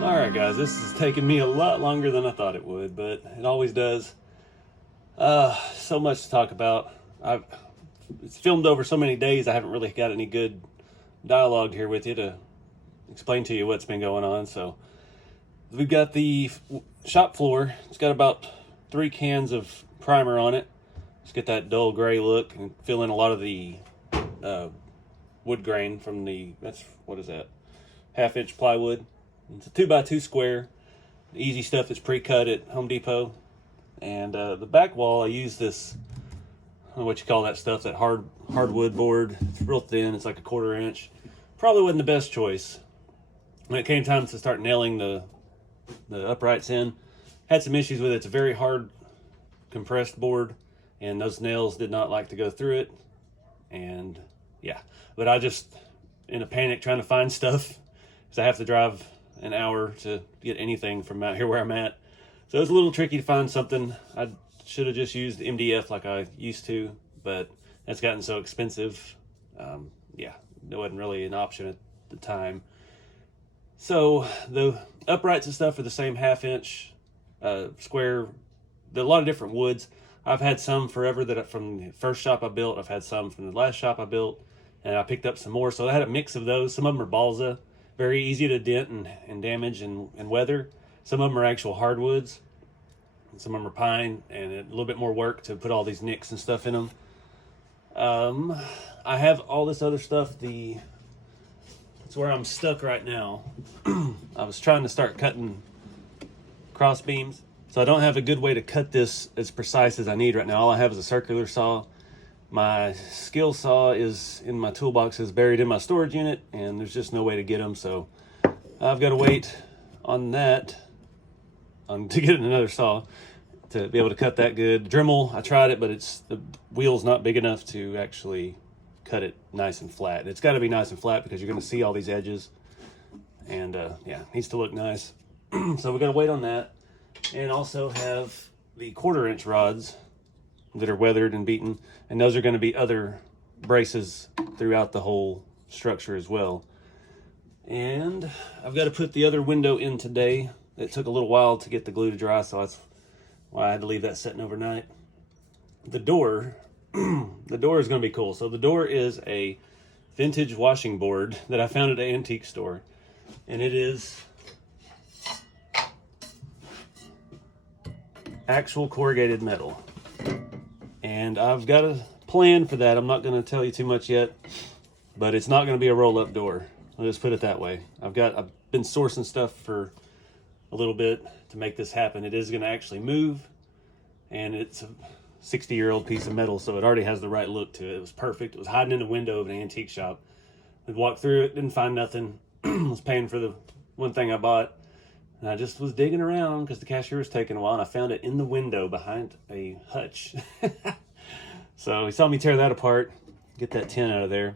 Alright guys, this is taking me a lot longer than I thought it would, but it always does. So much to talk about. It's filmed over so many days, I haven't really got any good dialogue here with you to explain to you what's been going on. So we've got the shop floor. It's got about 3 cans of primer on it. Just get that dull gray look and fill in a lot of the wood grain from what is that? 1/2-inch plywood. It's a 2x2 square, easy stuff that's pre-cut at Home Depot. And the back wall, I use this, I don't know what you call that stuff, that hardwood board. It's real thin, it's like a 1/4 inch. Probably wasn't the best choice. When it came time to start nailing the uprights in, had some issues with it. It's a very hard compressed board, and those nails did not like to go through it. And yeah, but I just, in a panic, trying to find stuff, because I have to drive an hour to get anything from out here where I'm at. So it's a little tricky to find something. I should have just used MDF like I used to, but that's gotten so expensive. Yeah, it wasn't really an option at the time. So the uprights and stuff are the same 1/2-inch square. There are a lot of different woods. I've had some forever from the first shop I built. I've had some from the last shop I built, and I picked up some more. So I had a mix of those. Some of them are balsa, very easy to dent and damage and weather. Some of them are actual hardwoods. Some of them are pine, and a little bit more work to put all these nicks and stuff in them. I have all this other stuff. It's where I'm stuck right now. I was trying to start cutting cross beams, so I don't have a good way to cut this as precise as I need right now. All I have is a circular saw. My skill saw is in my toolbox, is buried in my storage unit, and there's just no way to get them. So I've got to wait on that to get another saw to be able to cut that good. Dremel, I tried it, but the wheel's not big enough to actually cut it nice and flat. It's got to be nice and flat because you're going to see all these edges, and yeah, it needs to look nice. So we got to wait on that, and also have the 1/4 inch rods that are weathered and beaten, and those are going to be other braces throughout the whole structure as well. And I've got to put the other window in today. It took a little while to get the glue to dry, so that's why I had to leave that sitting overnight. The door, the door is going to be cool. So the door is a vintage washing board that I found at an antique store, and it is actual corrugated metal. And I've got a plan for that. I'm not going to tell you too much yet, but it's not going to be a roll-up door. I'll just put it that way. I've been sourcing stuff for a little bit to make this happen. It is going to actually move, and it's a 60-year-old piece of metal, so it already has the right look to it. It was perfect. It was hiding in a window of an antique shop. I walked through it, didn't find nothing. Was paying for the one thing I bought, and I just was digging around because the cashier was taking a while, and I found it in the window behind a hutch. So he saw me tear that apart, get that tin out of there,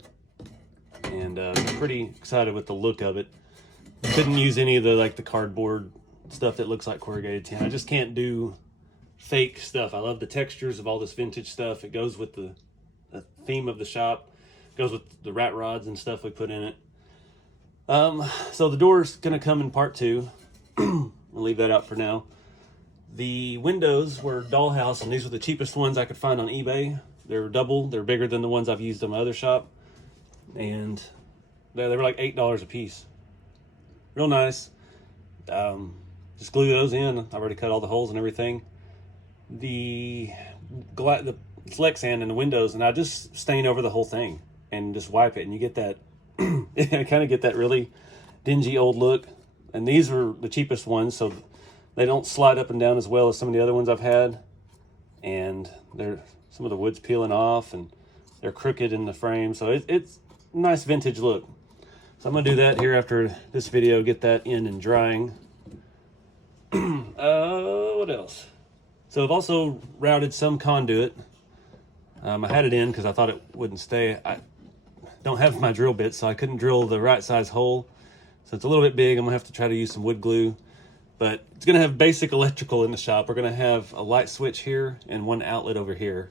and I'm pretty excited with the look of it. Couldn't use any of the cardboard stuff that looks like corrugated tin. I just can't do fake stuff. I love the textures of all this vintage stuff. It goes with the theme of the shop. It goes with the rat rods and stuff we put in it. So the door's gonna come in part 2. I'll leave that out for now. The windows were dollhouse, and these were the cheapest ones I could find on eBay. They're double. They're bigger than the ones I've used in my other shop, and they were like $8 a piece. Real nice. Just glue those in. I've already cut all the holes and everything. The Flex sand in the windows, and I just stain over the whole thing and just wipe it, and you get that I kind of get that really dingy old look. And these were the cheapest ones, so they don't slide up and down as well as some of the other ones I've had. And some of the wood's peeling off, and they're crooked in the frame, so it's a nice vintage look. So I'm gonna do that here after this video, get that in and drying. What else? So I've also routed some conduit. I had it in because I thought it wouldn't stay. I don't have my drill bit, so I couldn't drill the right size hole. So it's a little bit big. I'm gonna have to try to use some wood glue, but it's gonna have basic electrical in the shop. We're gonna have a light switch here and one outlet over here.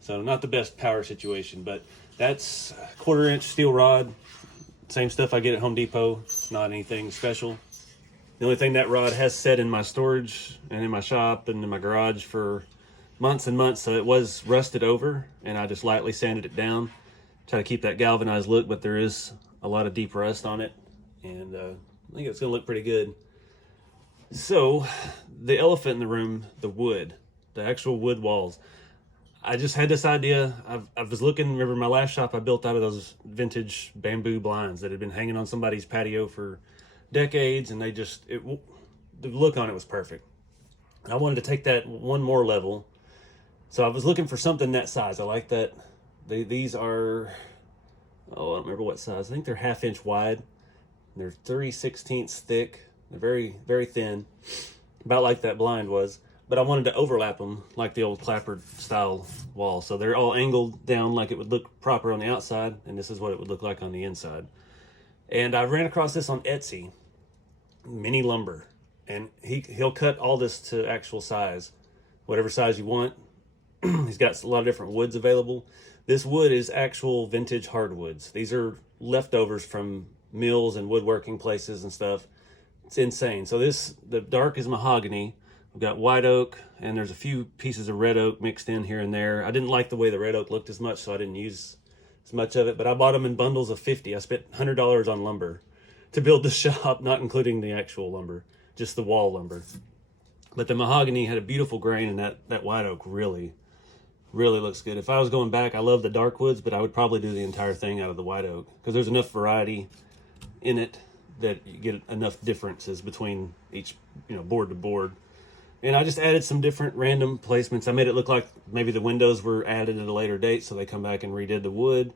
So not the best power situation, but that's 1/4 inch steel rod. Same stuff I get at Home Depot. It's not anything special. The only thing that rod has set in my storage and in my shop and in my garage for months and months, so it was rusted over, and I just lightly sanded it down, try to keep that galvanized look, but there is a lot of deep rust on it, and I think it's gonna look pretty good. So the elephant in the room, the wood, the actual wood walls. I just had this idea. I was looking, remember my last shop I built out of those vintage bamboo blinds that had been hanging on somebody's patio for decades, and the look on it was perfect. I wanted to take that one more level. So I was looking for something that size. I like that. These are, I don't remember what size. I think they're 1/2 inch wide. They're 3/16 thick. They're very, very thin, about like that blind was. But I wanted to overlap them like the old clapboard style wall. So they're all angled down like it would look proper on the outside, and this is what it would look like on the inside. And I ran across this on Etsy, mini lumber, and he'll cut all this to actual size, whatever size you want. He's got a lot of different woods available. This wood is actual vintage hardwoods. These are leftovers from mills and woodworking places and stuff. It's insane. So the dark is mahogany. We've got white oak, and there's a few pieces of red oak mixed in here and there. I didn't like the way the red oak looked as much, so I didn't use as much of it, but I bought them in bundles of 50. I spent $100 on lumber to build the shop, not including the actual lumber, just the wall lumber. But the mahogany had a beautiful grain, and that white oak really looks good. If I was going back, I love the dark woods, but I would probably do the entire thing out of the white oak, because there's enough variety in it that you get enough differences between each, board to board. And I just added some different random placements. I made it look like maybe the windows were added at a later date, so they come back and redid the wood.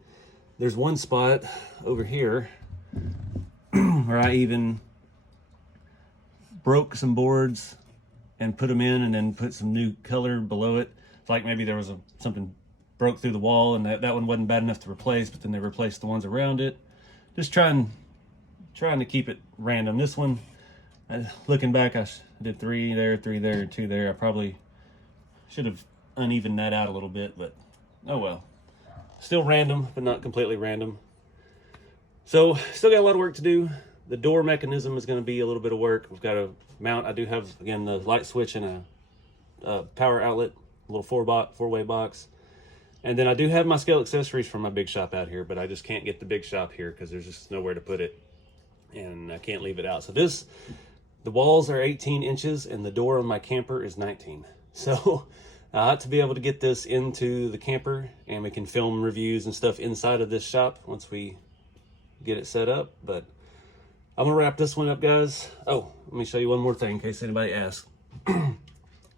There's one spot over here where I even broke some boards and put them in, and then put some new color below it. It's like maybe there was something broke through the wall, and that one wasn't bad enough to replace, but then they replaced the ones around it. Just trying to keep it random. This one, looking back, I did 3 there, 2 there. I probably should have unevened that out a little bit, but oh well. Still random, but not completely random. So still got a lot of work to do. The door mechanism is going to be a little bit of work. We've got to mount. I do have, again, the light switch and a power outlet, a little four-way box. And then I do have my scale accessories from my big shop out here, but I just can't get the big shop here because there's just nowhere to put it, and I can't leave it out. So the walls are 18 inches and the door on my camper is 19. So I ought to be able to get this into the camper, and we can film reviews and stuff inside of this shop once we get it set up. But I'm gonna wrap this one up, guys. Oh, let me show you one more thing in case anybody asks.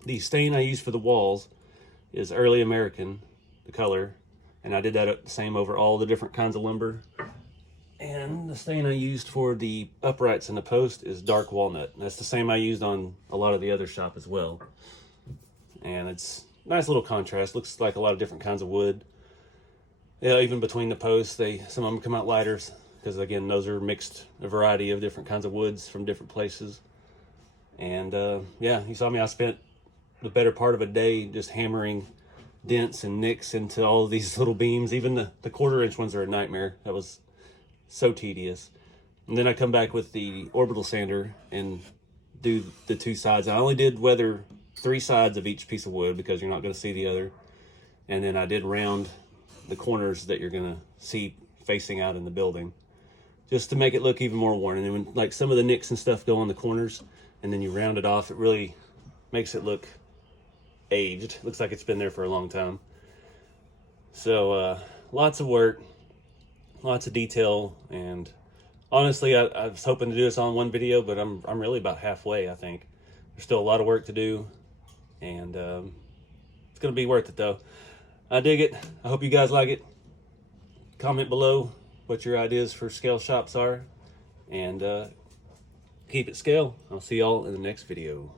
The stain I use for the walls is Early American, the color, and I did that the same over all the different kinds of lumber. And the stain I used for the uprights and the post is dark walnut. And that's the same I used on a lot of the other shop as well. And it's a nice little contrast. Looks like a lot of different kinds of wood. Yeah, even between the posts, some of them come out lighter, because again, those are mixed, a variety of different kinds of woods from different places. And yeah, you saw me, I spent the better part of a day just hammering dents and nicks into all of these little beams. Even the 1/4 inch ones are a nightmare. That was so tedious. And then I come back with the orbital sander and do the 2 sides. I only did weather 3 sides of each piece of wood because you're not going to see the other. And then I did round the corners that you're going to see facing out in the building, just to make it look even more worn. And then when like some of the nicks and stuff go on the corners, and then you round it off, it really makes it look aged. Looks like it's been there for a long time. So lots of work, lots of detail, and honestly, I was hoping to do this all in one video, but I'm really about halfway. I think there's still a lot of work to do, and it's gonna be worth it though. I dig it. I hope you guys like it. Comment below what your ideas for scale shops are, and keep it scale. I'll see y'all in the next video.